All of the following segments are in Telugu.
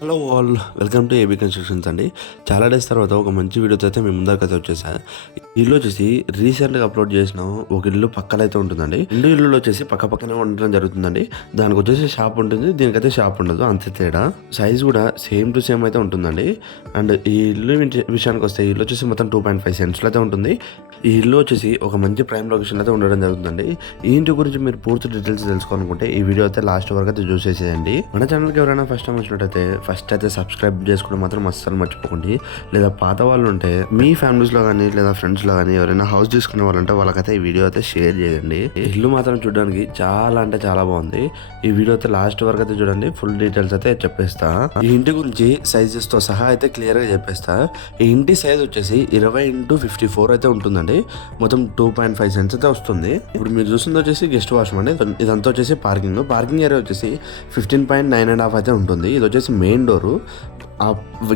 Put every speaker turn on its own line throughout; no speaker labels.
Hello all welcome to AB constructions అండి. చాలా డేస్ తర్వాత ఒక మంచి వీడియోతో అయితే మేము ముందరికి అయితే వచ్చేసా. ఇల్లు వచ్చేసి రీసెంట్గా అప్లోడ్ చేసిన ఒక ఇల్లు పక్కన అయితే ఉంటుందండి. రెండు ఇల్లులు వచ్చేసి పక్క పక్కనే ఉండడం జరుగుతుందండి. దానికి వచ్చేసి షాప్ ఉంటుంది దీనికైతే షాప్ ఉండదు అంతే తేడా. సైజ్ కూడా సేమ్ టు సేమ్ అయితే ఉంటుందండి. అండ్ ఈ ఇల్లు విషయానికి వస్తే ఇల్లు వచ్చేసి మొత్తం టూ పాయింట్ ఫైవ్ సెంట్స్లో అయితే ఉంటుంది. ఈ ఇల్లు వచ్చేసి ఒక మంచి ప్రైమ్ లొకేషన్ అయితే ఉండడం జరుగుతుందండి. ఈ ఇంటి గురించి మీరు పూర్తి డీటెయిల్స్ తెలుసుకోవాలనుకుంటే ఈ వీడియో అయితే లాస్ట్ వరకు అయితే చూసేసేయండి మన ఛానల్కి ఎవరైనా ఫస్ట్ టైం వచ్చినట్టయితే ఫస్ట్ అయితే సబ్స్క్రైబ్ చేసుకోవడం మాత్రం అస్సలు మర్చిపోకండి. లేదా పాత వాళ్ళు ఉంటే మీ ఫ్యామిలీస్లో కానీ లేదా ఫ్రెండ్స్లో కానీ ఎవరైనా హౌస్ తీసుకునే వాళ్ళు ఉంటే వాళ్ళకైతే ఈ వీడియో అయితే షేర్ చేయండి. ఈ ఇల్లు మాత్రం చూడడానికి చాలా అంటే చాలా బాగుంది. ఈ వీడియో అయితే లాస్ట్ వరకు అయితే చూడండి. ఫుల్ డీటెయిల్స్ అయితే చెప్పేస్తా. ఈ ఇంటి గురించి సైజెస్తో సహా అయితే క్లియర్గా చెప్పేస్తా. ఈ ఇంటి సైజ్ వచ్చేసి ఇరవై ఇంటూ ఫిఫ్టీ ఫోర్ అయితే ఉంటుందండి. మొత్తం టూ పాయింట్ ఫైవ్ సెంట్స్ అయితే వస్తుంది. ఇప్పుడు మీరు చూస్తుంది వచ్చేసి గెస్ట్ వాష్రూమ్ అండి. ఇదంతా వచ్చేసి పార్కింగ్ పార్కింగ్ ఏరియా వచ్చేసి fifteen point nine and half అయితే ఉంటుంది. ఇది వచ్చేసి మెయిన్ డోరు ఆ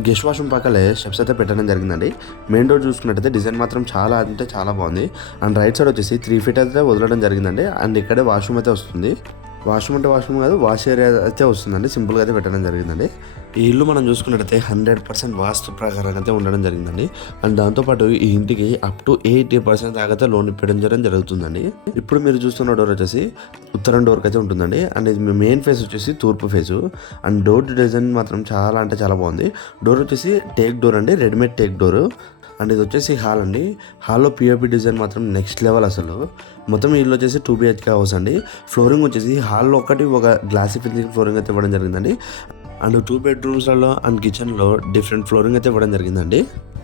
గెస్ట్ వాష్రూమ్ పక్కలే స్టెప్స్ అయితే పెట్టడం జరిగిందండి. మెయిన్ డోర్ చూసుకున్నట్టయితే డిజైన్ మాత్రం చాలా అంటే చాలా బాగుంది. అండ్ రైట్ సైడ్ వచ్చేసి త్రీ ఫీట్ అయితే వదలడం జరిగిందండి. అండ్ ఇక్కడే వాష్రూమ్ అయితే వస్తుంది. వాష్రూమ్ అంటే వాష్రూమ్ కాదు వాష్ ఏరియా అయితే వస్తుందండి. సింపుల్గా అయితే పెట్టడం జరిగిందండి. ఈ ఇల్లు మనం చూసుకున్నట్టయితే హండ్రెడ్ పర్సెంట్ వాస్తు ప్రకారం అయితే ఉండడం జరిగిందండి. అండ్ దాంతోపాటు ఈ ఇంటికి అప్ టు ఎయిటీ పర్సెంట్ దాకా లోన్ లోన్ ఇప్పించడం జరుగుతుందండి. ఇప్పుడు మీరు చూస్తున్న డోర్ వచ్చేసి ఉత్తరం డోర్కి అయితే ఉంటుందండి. అండ్ ఇది మెయిన్ ఫేస్ వచ్చేసి తూర్పు ఫేసు అండ్ డోర్ డిజైన్ మాత్రం చాలా అంటే చాలా బాగుంది. డోర్ వచ్చేసి టేక్ డోర్ అండి. రెడీమేడ్ టేక్ డోర్ అండ్ ఇది వచ్చేసి హాల్ అండి. హాల్లో పిఓపి డిజైన్ మాత్రం నెక్స్ట్ లెవెల్ అసలు. మొత్తం ఇల్లు వచ్చేసి టూ బిహెచ్కే హౌస్ అండి. ఫ్లోరింగ్ వచ్చేసి హాల్లో ఒకటి ఒక గ్లాసీ ఫినిషింగ్ ఫ్లోరింగ్ అయితే ఇవ్వడం జరిగిందండి. అండ్ టూ బెడ్రూమ్స్లలో అండ్ కిచెన్లో డిఫరెంట్ ఫ్లోరింగ్ అయితే ఇవ్వడం జరిగిందండి.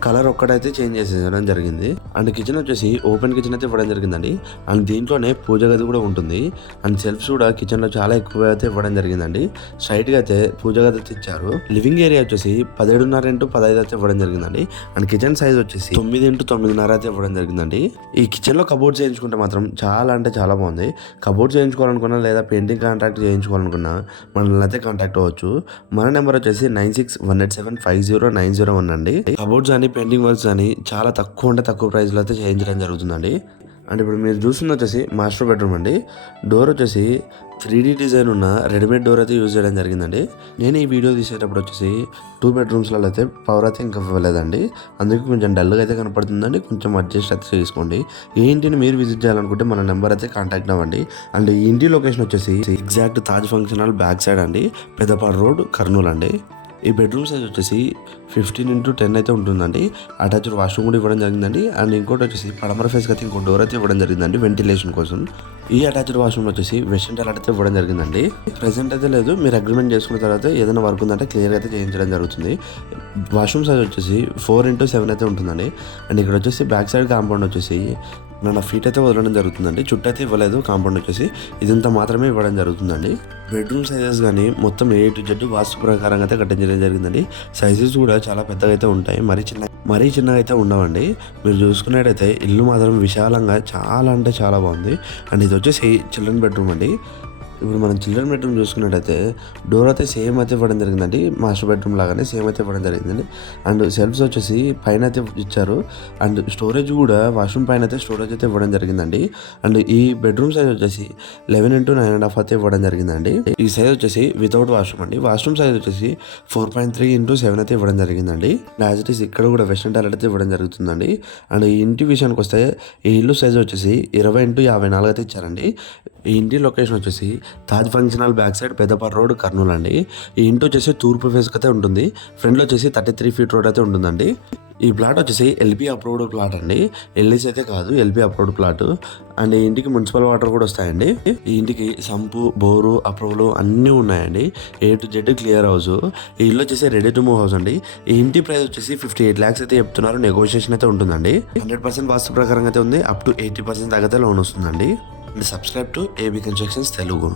కలర్ ఒక్కటైతే చేంజ్ చేసేయడం జరిగింది. అండ్ కిచెన్ వచ్చేసి ఓపెన్ కిచెన్ అయితే ఇవ్వడం జరిగిందండి. అండ్ దీంట్లోనే పూజ గది కూడా ఉంటుంది. అండ్ సెల్ఫ్స్ కూడా కిచెన్లో చాలా ఎక్కువ అయితే ఇవ్వడం జరిగిందండి. స్ట్రైట్గా అయితే పూజ గది అయితే ఇచ్చారు. లివింగ్ ఏరియా వచ్చేసి పదిహేడున్నర ఇంటూ పదహైదు అయితే ఇవ్వడం జరిగిందండి. అండ్ కిచెన్ సైజ్ వచ్చేసి తొమ్మిది ఇంటూ తొమ్మిదిన్నర అయితే ఇవ్వడం జరిగిందండి. ఈ కిచెన్లో కబోర్డ్ చేయించుకుంటే మాత్రం చాలా అంటే చాలా బాగుంది. కబోర్డ్ చేయించుకోవాలనుకున్నా లేదా పెయింటింగ్ కాంట్రాక్ట్ చేయించుకోవాలనుకున్నా మనల్ని అయితే కాంటాక్ట్ అవ్వచ్చు. మన నెంబర్ వచ్చేసి nine six one eight seven five zero nine zero one అండి. కబోర్డ్స్ అని పెయింటింగ్ వర్క్స్ అని చాలా తక్కువ అంటే తక్కువ ప్రైస్లో అయితే చేయించడం జరుగుతుందండి. అండ్ ఇప్పుడు మీరు చూస్తుంది వచ్చేసి మాస్టర్ బెడ్రూమ్ అండి. డోర్ వచ్చేసి త్రీ డీ డిజైన్ ఉన్న రెడీమేడ్ డోర్ అయితే యూజ్ చేయడం జరిగిందండి. నేను ఈ వీడియో తీసేటప్పుడు వచ్చేసి టూ బెడ్రూమ్స్లో అయితే పవర్ అయితే ఇంకా ఇవ్వలేదండి. అందుకే కొంచెం డల్గా అయితే కనపడుతుందండి. కొంచెం అడ్జస్ట్ అయితే చేసుకోండి. ఈ ఇంటిని మీరు విజిట్ చేయాలనుకుంటే మన నెంబర్ అయితే కాంటాక్ట్ అవ్వండి. అండ్ ఈ ఇంటి లొకేషన్ వచ్చేసి exact Taj function hall back side అండి. పెద్దపాడు రోడ్ కర్నూలు అండి. ఈ బెడ్రూమ్ సైజ్ వచ్చేసి ఫిఫ్టీన్ ఇంటూ టెన్ అయితే ఉంటుందండి. అటాచ్డ్ వాష్రూమ్ కూడా ఇవ్వడం జరిగిందండి. అండ్ ఇంకోటి వచ్చేసి పడమర ఫేస్కి అయితే ఇంకో డోర్ అయితే ఇవ్వడం జరిగిందండి వెంటిలేషన్ కోసం. ఈ అటాచ్డ్ వాష్రూమ్ వచ్చేసి వెస్టర్న్ టాయిలెట్ అయితే ఇవ్వడం జరిగిందండి. ప్రెసెంట్ అయితే లేదు. మీరు అగ్రిమెంట్ చేసుకున్న తర్వాత ఏదైనా వర్క్ ఉందంటే క్లియర్ అయితే చేయించడం జరుగుతుంది. వాష్రూమ్ సైజ్ వచ్చేసి ఫోర్ ఇంటూ సెవెన్ అయితే ఉంటుందండి. అండ్ ఇక్కడ వచ్చేసి బ్యాక్ సైడ్ కాంపౌండ్ వచ్చేసి నా ఫీట్ అయితే వదలడం జరుగుతుందండి. చుట్టూ అయితే ఇవ్వలేదు కాంపౌండ్ వచ్చేసి. ఇదంతా మాత్రమే ఇవ్వడం జరుగుతుందండి. బెడ్రూమ్ సైజెస్ కానీ మొత్తం ఏ టు జెడ్ వాస్తు ప్రకారంగా అయితే కట్టించడం జరిగిందండి. సైజెస్ కూడా చాలా పెద్దగా అయితే ఉంటాయి. మరీ చిన్న మరీ చిన్నగా అయితే ఉండవండి. మీరు చూసుకున్నట్టయితే ఇల్లు మాత్రం విశాలంగా చాలా అంటే చాలా బాగుంది. అండ్ ఇది వచ్చేసి చిల్డ్రన్ బెడ్రూమ్ అండి. ఇప్పుడు మనం చిల్డ్రన్ బెడ్రూమ్ చూసుకున్నట్టయితే డోర్ అయితే సేమ్ అయితే ఇవ్వడం జరిగిందండి. మాస్టర్ బెడ్రూమ్ లాగానే సేమ్ అయితే ఇవ్వడం జరిగిందండి. అండ్ సెల్ఫ్స్ వచ్చేసి పైన అయితే ఇచ్చారు. అండ్ స్టోరేజ్ కూడా వాష్రూమ్ పైన అయితే స్టోరేజ్ అయితే ఇవ్వడం జరిగిందండి. అండ్ ఈ బెడ్రూమ్ సైజ్ వచ్చేసి eleven into nine and half అయితే ఇవ్వడం జరిగిందండి. ఈ సైజ్ వచ్చేసి వితౌట్ వాష్రూమ్ అండి. వాష్రూమ్ సైజ్ వచ్చేసి four point three into seven అయితే ఇవ్వడం జరిగిందండి. యాజ్ ఇట్ ఈస్ ఇక్కడ కూడా వెస్టర్న్ టాయిలెట్ అయితే ఇవ్వడం జరుగుతుందండి. అండ్ ఈ ఇంటి విషయానికి వస్తే ఈ ఇల్లు సైజ్ వచ్చేసి ఇరవై ఇంటూ యాభై నాలుగు అయితే ఇచ్చారండి. ఈ ఇంటి లొకేషన్ వచ్చేసి Taj function hall back side Peddapadu road Kurnool అండి. ఈ ఇంటి వచ్చేసి తూర్పు ఫేస్కి అయితే ఉంటుంది. ఫ్రంట్లో వచ్చేసి థర్టీ త్రీ ఫీట్ రోడ్ అయితే ఉంటుందండి. ఈ ప్లాట్ వచ్చేసి ఎల్బీ అప్రూవ్డ్ ప్లాట్ అండి. ఎల్ఈస్ అయితే కాదు ఎల్బీ అప్రూవ్డ్ ప్లాట్. అండ్ ఈ ఇంటికి మున్సిపల్ వాటర్ కూడా వస్తాయండి. ఈ ఇంటికి సంపు బోరు అప్రూవల్ అన్నీ ఉన్నాయండి. A to Z clear house. ఈ ఇల్లు వచ్చేసి రెడీ టు మూవ్ హౌస్ అండి. ఈ ఇంటి ప్రైస్ వచ్చేసి ఫిఫ్టీ ఎయిట్ ల్యాక్స్ అయితే చెప్తున్నారు. నెగోషియేషన్ అయితే ఉంటుందండి. హండ్రెడ్ పర్సెంట్ వాస్తు ప్రకారం అయితే ఉంది. అప్ టు ఎయిటీ పర్సెంట్ దాకా లోన్ వస్తుందండి. And subscribe to AB constructions Telugu.